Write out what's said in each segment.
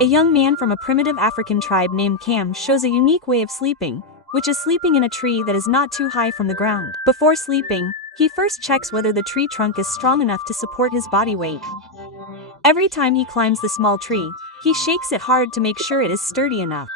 A young man from a primitive African tribe named Cam shows a unique way of sleeping, which is sleeping in a tree that is not too high from the ground. Before sleeping, he first checks whether the tree trunk is strong enough to support his body weight. Every time he climbs the small tree, he shakes it hard to make sure it is sturdy enough.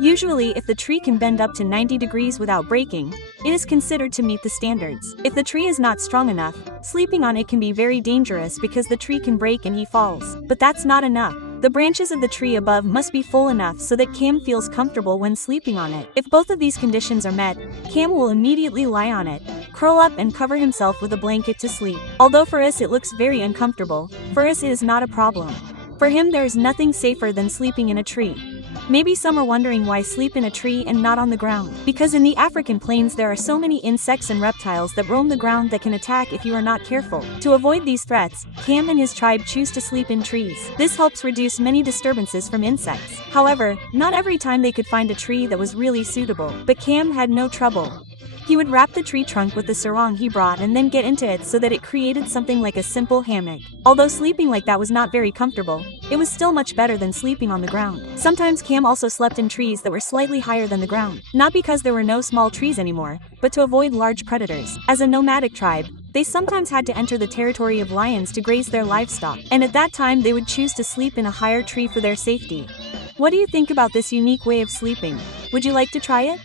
Usually, if the tree can bend up to 90 degrees without breaking, it is considered to meet the standards. If the tree is not strong enough, sleeping on it can be very dangerous because the tree can break and he falls. But that's not enough. The branches of the tree above must be full enough so that Cam feels comfortable when sleeping on it. If both of these conditions are met, Cam will immediately lie on it, curl up and cover himself with a blanket to sleep. Although for us it looks very uncomfortable, for us it is not a problem. For him there is nothing safer than sleeping in a tree. Maybe some are wondering why sleep in a tree and not on the ground. Because in the African plains there are so many insects and reptiles that roam the ground that can attack if you are not careful. To avoid these threats, Cam and his tribe choose to sleep in trees. This helps reduce many disturbances from insects. However, not every time they could find a tree that was really suitable. But Cam had no trouble. He would wrap the tree trunk with the sarong he brought and then get into it so that it created something like a simple hammock. Although sleeping like that was not very comfortable, it was still much better than sleeping on the ground. Sometimes Cam also slept in trees that were slightly higher than the ground, not because there were no small trees anymore, but to avoid large predators. As a nomadic tribe, they sometimes had to enter the territory of lions to graze their livestock, and at that time they would choose to sleep in a higher tree for their safety. What do you think about this unique way of sleeping? Would you like to try it?